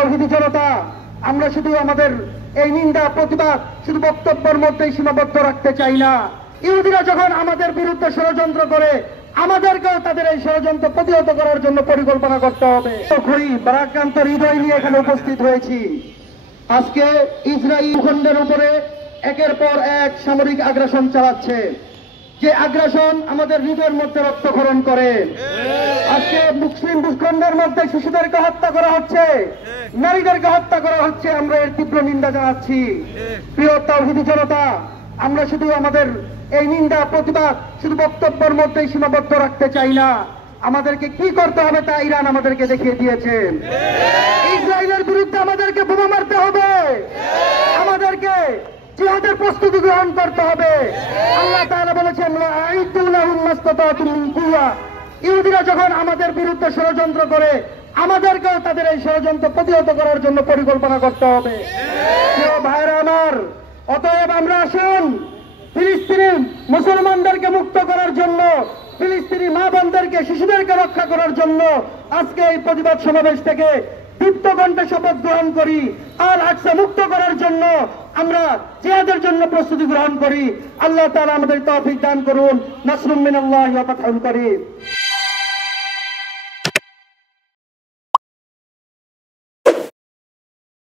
তাওহীদি জনতা, আমরা শুধু আমাদের এই নিন্দা প্রতিবাদ শুধু বক্তব্যের মধ্যেই সীমাবদ্ধ রাখতে চাই না। ইহুদিরা যখন আমাদের বিরুদ্ধে ষড়যন্ত্র করে, আমাদেরকেও তাদের এই ষড়যন্ত্র প্রতিহত করার জন্য পরিকল্পনা করতে হবে। ভারাক্রান্ত হৃদয় নিয়ে এখানে উপস্থিত হয়েছি। আজকে ইসরায়েল ভূখণ্ডের উপরে একের পর এক সামরিক আগ্রাসন চালাচ্ছে, যে আগ্রাসন আমাদের হৃদয়ের মধ্যে রক্তক্ষরণ করে। আজকে মুসলিম ভূখণ্ডের মধ্যে শিশুদেরকে হত্যা করা হচ্ছে, নারীদেরকে হত্যা করা হচ্ছে, আমরা এর তীব্র নিন্দা জানাচ্ছি। প্রিয় তাওহীদি জনতা, আমরা শুধু আমাদের এই নিন্দা প্রতিবাদ শুধু বক্তব্যের মধ্যেই সীমাবদ্ধ রাখতে চাই না। আমাদেরকে কি করতে হবে তা ইরান আমাদেরকে দেখিয়ে দিয়েছে। ইসরায়েলের বিরুদ্ধে আমাদেরকে বোমা মারতে হবে, আমাদেরকে জিহাদের প্রস্তুতি গ্রহণ করতে হবে। আল্লাহ তাআলা বলেছেন, আইদু লাহুম মাসতাতাতুম মিন কুওয়া। ইহুদিরা যখন আমাদের বিরুদ্ধে ষড়যন্ত্র করে, আমাদেরকেও তাদের এই ষড়যন্ত্র প্রতিহত করার জন্য পরিকল্পনা করতে হবে। প্রিয় ভাইরা আমার, অতএব আমরা আসুন ফিলিস্তিনি মুসলমানদেরকে মুক্ত করার জন্য, ফিলিস্তিনি মা বোনদেরকে শিশুদেরকে রক্ষা করার জন্য আজকে এই প্রতিবাদ সমাবেশ থেকে দীপ্ত কণ্ঠে শপথ গ্রহণ করি। আল আকসা মুক্ত করার জন্য আমরা জিহাদের জন্য প্রস্তুতি গ্রহণ করি। আল্লাহ তাআলা আমাদের তৌফিক দান করুন। নাসরুম মিনাল্লাহি ওয়া ফাতহুন করিম।